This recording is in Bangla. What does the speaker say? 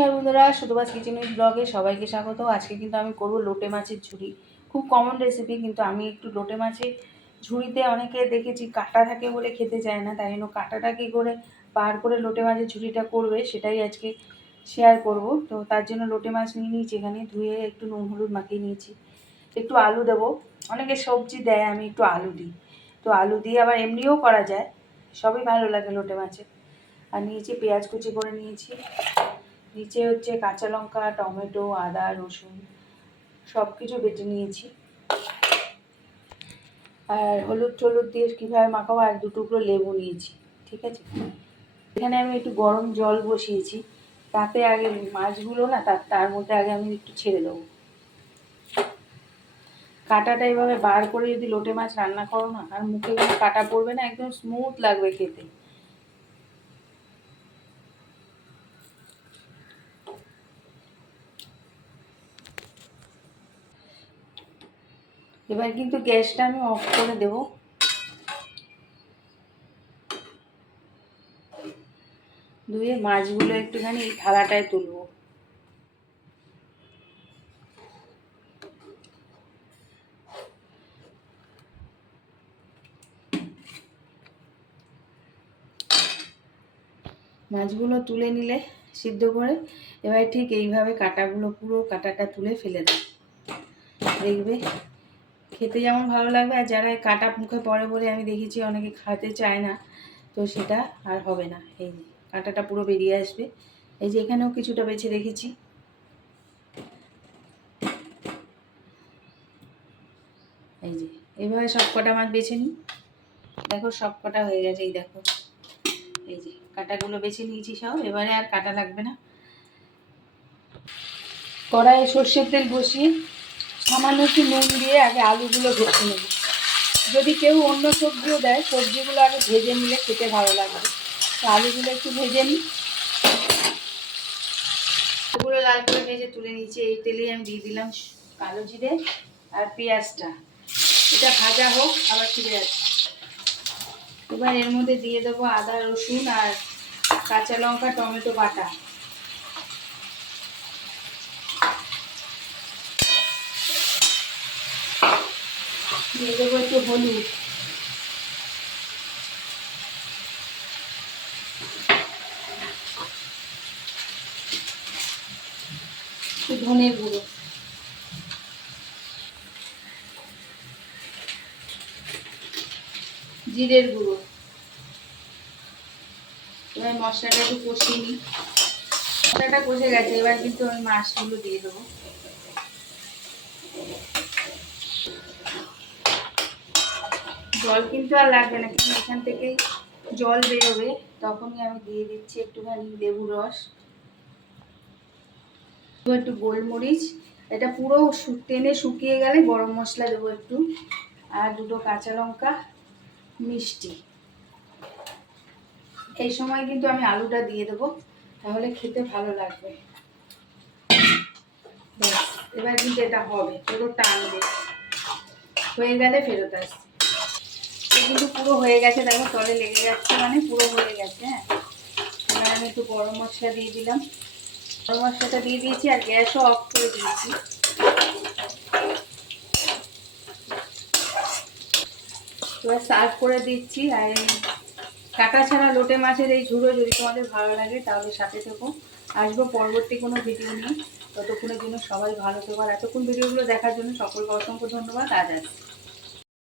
নমস্কার বন্ধুরা শুধুবাস কিচেন উইথ ব্লগে সবাইকে স্বাগত। আজকে কিন্তু আমি করব লোটে মাছের ঝুড়ি। খুব কমন রেসিপি কিন্তু আমি একটু লোটে মাছের ঝুড়িতে অনেকে দেখেছি কাটা থাকে বলে খেতে চায় না, তাই জন্য কাটাটা কী করে পার করে লোটে মাছের ঝুড়িটা করবে সেটাই আজকে শেয়ার করব। তো তার জন্য লোটে মাছ নিয়ে নিয়েছি এখানে, ধুয়ে একটু নুন হলুদ মাখিয়ে নিয়েছি। একটু আলু দেবো। অনেকে সবজি দেয়, আমি একটু আলু দিই। তো আলু দিয়ে আবার এমনিও করা যায়, সবই ভালো লাগে লোটে মাছে আর নিয়েছি পেঁয়াজ কুচি করে নিয়েছি। নিচে হচ্ছে কাঁচা লঙ্কা, টমেটো, আদা, রসুন সব কিছু বেটে নিয়েছি। আর হলুদ টলুদ দিয়ে কীভাবে মাখাবো, আর দু টুকরো লেবু নিয়েছি, ঠিক আছে? এখানে আমি একটু গরম জল বসিয়েছি, তাতে আগে মাছগুলো না তার তার মধ্যে আগে আমি একটু ছেড়ে দেবো। কাঁটাটা এভাবে বার করে যদি লোটে মাছ রান্না করো না, আর মুখে কাটা পড়বে না, একদম স্মুথ লাগবে খেতে। এবার কিন্তু গ্যাসটা আমি অফ করে দেব। ধুয়ে মাছগুলো একটুখানি এই থালাটায় তুলবো। মাছগুলো তুলে নিলে সিদ্ধ করে, এবার ঠিক এইভাবে কাটাগুলো পুরো কাটাটা তুলে ফেলে দেয় দেখবে খেতে যেমন ভালো লাগবে, আর যারা কাটা মুখে পড়ে বলে আমি দেখেছি অনেকে খাতে চায় না, তো সেটা আর হবে না। এই কাঁটাটা পুরো বেরিয়ে আসবে। এই যে এখানেও কিছুটা বেছে রেখেছি। এই যে এইভাবে সব কটা মাছ বেছে নিই। দেখো সব কটা হয়ে গেছে, এই দেখো। এই যে, কাঁটাগুলো বেছে নিয়েছি সব, এবারে আর কাটা লাগবে না। কড়াইয়ে সর্ষের তেল বসিয়ে সামান্য একটু নুন দিয়ে আগে আলুগুলো ভেজে নেব। যদি কেউ অন্য সবজিও দেয়, সবজিগুলো আগে ভেজে নিলে খেতে ভালো লাগবে। তো আলুগুলো একটু ভেজে নিই। আলুগুলো লাল করে ভেজে তুলে নিয়েছি। এই তেলেই আমি দিয়ে দিলাম কালো জিরে আর পেঁয়াজটা। এটা ভাজা হোক, আবার ফিরে যাচ্ছে এবার এর মধ্যে দিয়ে দেবো আদা রসুন আর কাঁচা লঙ্কা, টমেটো বাটা। দিয়ে দেবো একটু হলুদ। ধনের গুঁড়ো। জিরের গুঁড়ো। এবার মশলাটা একটু কষিয়ে নিই। মশলাটা কষে গেছে, এবার কিন্তু আমি মাছগুলো দিয়ে দেবো। জল কিন্তু আর লাগবে না, কিন্তু এখান থেকেই জল বেরোবে। তখনই আমি দিয়ে দিচ্ছি একটুখানি লেবু রস। একটু গোলমরিচ। এটা পুরো টেনে শুকিয়ে গেলে গরম মশলা দেবো একটু। আর দুটো কাঁচা লঙ্কা, মিষ্টি। এই সময় কিন্তু আমি আলুটা দিয়ে দেবো, তাহলে খেতে ভালো লাগবে। ব্যাস, এবার কিন্তু এটা হবে পুরো টানবে হয়ে গেলে ফেরত আসবে কিন্তু পুরো হয়ে গেছে, দেখো তলে লেগে যাচ্ছে মানে পুরো হয়ে গেছে হ্যাঁ। এবার আমি একটু গরম মশলা দিয়ে দিলাম। গরম মশলাটা দিয়ে দিয়েছি আর গ্যাসও অফ করে দিয়েছি। এবার সার্ভ করে দিচ্ছি, আর কাটা ছাড়া লোটে মাছের এই ঝুড়ো যদি তোমাদের ভালো লাগে তাহলে সাথে থেকো। আসব পরবর্তী কোনো ভিডিও নিয়ে। ততক্ষণের জন্য সবাই ভালো থেকো। আর এতক্ষণ ভিডিওগুলো দেখার জন্য সকলকে অসংখ্য ধন্যবাদ। আজ আসছি।